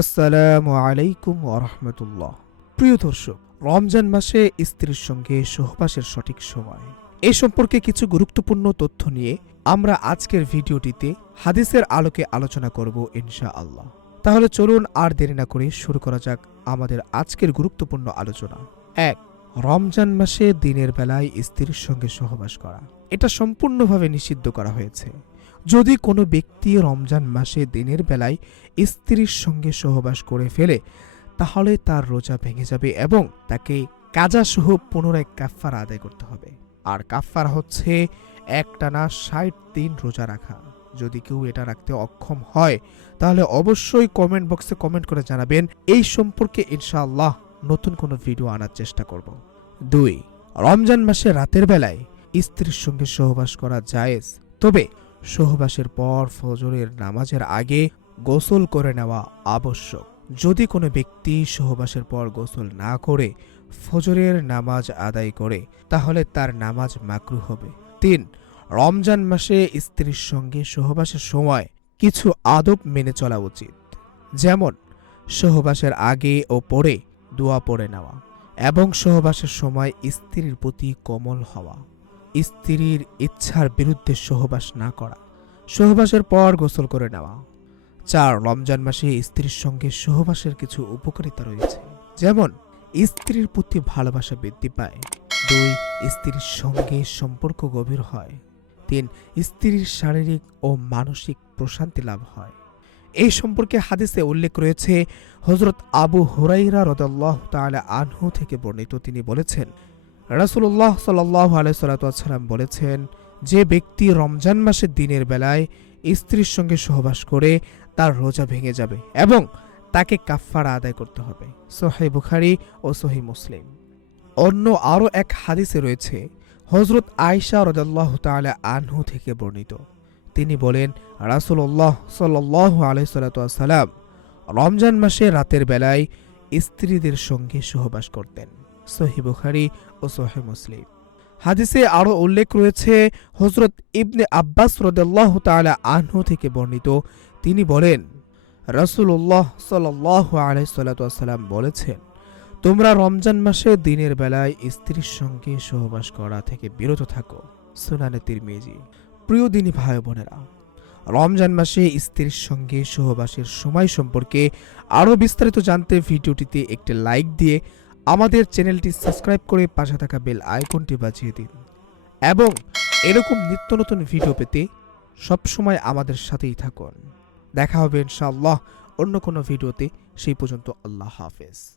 আসসালামু আলাইকুম ওরহমতুল্লাহ প্রিয় দর্শক, রমজান মাসে স্ত্রীর সঙ্গে সহবাসের সঠিক সময়। এ সম্পর্কে কিছু গুরুত্বপূর্ণ তথ্য নিয়ে আমরা আজকের ভিডিওটিতে হাদিসের আলোকে আলোচনা করব ইনশা আল্লাহ তাহলে চলুন আর দেরি না করে শুরু করা যাক আমাদের আজকের গুরুত্বপূর্ণ আলোচনা। এক, রমজান মাসে দিনের বেলায় স্ত্রীর সঙ্গে সহবাস করা। এটা সম্পূর্ণভাবে নিষিদ্ধ করা হয়েছে। যদি কোনো ব্যক্তি রমজান মাসে দিনের বেলায় স্ত্রীর সঙ্গে সহবাস করে ফেলে, তাহলে তার রোজা ভেঙে যাবে এবং তাকে কাজাসহ পুনরায় কাফফারা আদায় করতে হবে। আর কাফফারা হচ্ছে একটানা ষাট দিন রোজা রাখা। যদি কেউ এটা রাখতে অক্ষম হয়, তাহলে অবশ্যই কমেন্ট বক্সে কমেন্ট করে জানাবেন। এই সম্পর্কে ইনশাআল্লাহ নতুন কোনো ভিডিও আনার চেষ্টা করব। দুই, রমজান মাসে রাতের বেলায় স্ত্রীর সঙ্গে সহবাস করা জায়েজ। তবে সহবাসের পর ফজরের নামাজের আগে গোসল করে নেওয়া আবশ্যক। যদি কোনো ব্যক্তি সহবাসের পর গোসল না করে ফজরের নামাজ আদায় করে, তাহলে তার নামাজ মাকরু হবে। তিন, রমজান মাসে স্ত্রীর সঙ্গে সহবাসের সময় কিছু আদব মেনে চলা উচিত। যেমন, সহবাসের আগে ও পরে দোয়া পড়ে নেওয়া এবং সহবাসের সময় স্ত্রীর প্রতি কোমল হওয়া। স্ত্রীর ইচ্ছার বিরুদ্ধে সহবাস না করা, সহবাসের পর গোসল করে নেওয়া। চার রমজান মাসে স্ত্রীর সঙ্গে সহবাসের কিছু উপকারিতা রয়েছে। যেমন, স্ত্রীর প্রতি ভালোবাসা বৃদ্ধি পায়। দুই, স্ত্রীর সঙ্গে সম্পর্ক গভীর হয়। তিন, স্ত্রীর শারীরিক ও মানসিক প্রশান্তি লাভ হয়। এই সম্পর্কে হাদিসে উল্লেখ রয়েছে হজরত আবু হুরাইরা রদাল্লাহ তাআলা আনহু থেকে বর্ণিত তিনি বলেছেন রাসূলুল্লাহ সাল্লাল্লাহু আলাইহি সাল্লাম বলেছেন, যে ব্যক্তি রমজান মাসের দিনের বেলায় স্ত্রীর সঙ্গে সহবাস করে তার রোজা ভেঙে যাবে এবং তাকে কাফফারা আদায় করতে হবে। সোহাই বুখারি ও সহি মুসলিম। অন্য আরও এক হাদিসে রয়েছে হজরত আয়সা রদাল্লাহ তাআলা আনহু থেকে বর্ণিত। তিনি বলেন, রাসূলুল্লাহ সাল্লাল্লাহু আলাইহি সাল্লাম রমজান মাসে রাতের বেলায় স্ত্রীদের সঙ্গে সহবাস করতেন। সহি বুখারি ও সহি মুসলিম। হাদিসে আরও উল্লেখ রয়েছে হজরত ইবনে আব্বাস রদাল্লাহ তাআলা আনহু থেকে বর্ণিত। তিনি বলেন, রাসূলুল্লাহ সাল্লাল্লাহু আলহিসাল্লাম বলেছেন, তোমরা রমজান মাসে দিনের বেলায় স্ত্রীর সঙ্গে সহবাস করা থেকে বিরত থাকো। সুনানে তিরমিজি। প্রিয় দিনী ভাই বোনেরা, রমজান মাসে স্ত্রীর সঙ্গে সহবাসের সময় সম্পর্কে আরও বিস্তারিত জানতে ভিডিওটিতে একটি লাইক দিয়ে আমাদের চ্যানেলটি সাবস্ক্রাইব করে পাশে থাকা বেল আইকনটি বাজিয়ে দিন। এবং এরকম নিত্য নতুন ভিডিও পেতে সবসময় আমাদের সাথেই থাকুন। দেখা হবে ইনশাআল্লাহ অন্য কোনো ভিডিওতে। সেই পর্যন্ত আল্লাহ হাফেজ।